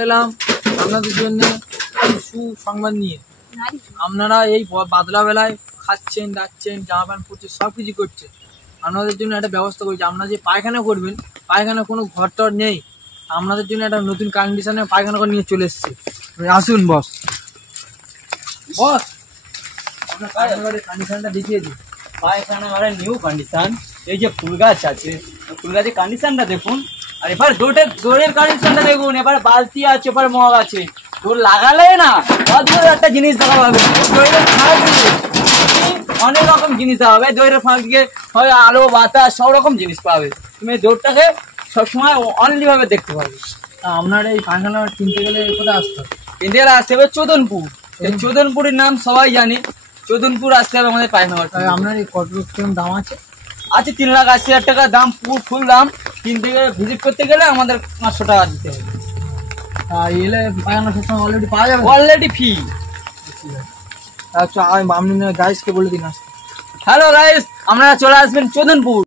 এলাম আপনাদের জন্য সুসংবাদ নিয়ে। আপনারা এই বাদলা বেলায় খাচ্ছেন, দাচ্ছেন, জামা প্যান্ট পরছেন, সব কিছু করছেন। আপনাদের জন্য একটা ব্যবস্থা করছি। আপনারা যে পায়খানা করবেন, পায়খানা কোনো ঘর টর নেই, আপনাদের জন্য একটা নতুন কন্ডিশনে পায়খানা করে নিয়ে চলে এসছে। আসুন বস, বস আপনার পায়খানা ঘরের কন্ডিশনটা দেখিয়ে দিন। পায়খানা ঘরের নিউ কন্ডিশন। এই যে ফুল গাছ আছে, ফুল গাছের কন্ডিশনটা দেখুন। আর এবার দৌড়ের কন্ডিশনটা দেখুন। এবার বালতি আছে, এবার মগ আছে। দৌড় লাগালে না অদ্ভুত একটা জিনিস দেখা পাবে। দৌড়ের ফাঁক দিয়ে অনেক রকম জিনিস দেওয়া হবে। দৌড়ের ফাঁক দিয়ে হয় আলো বাতাস সব রকম জিনিস পাবে। তুমি দৌড়টাকে সবসময় অনলি ভাবে দেখতে পাবে। আপনার এই পায়খানা কিনতে গেলে কোথায় আসতে হবে? কিনতে গেলে আসতে হবে চোদনপুর। এই চোদনপুরের নাম সবাই জানে। চোদনপুর আসতে হবে আমাদের পায়খানা ঘর। আপনার এই কত দাম আছে? আছে 3,80,000 টাকা দাম, ফুল দাম। কিনতে গেলে ভিজিট করতে গেলে আমাদের 500 টাকা দিতে হবে। এলে পায়খানা সবসময় অলরেডি পাওয়া যাবে? অলরেডি ফি। আচ্ছা, আপনি গাইসকে বলে দিন আসতে। হ্যালো গাইস, আপনারা চলে আসবেন চোদনপুর।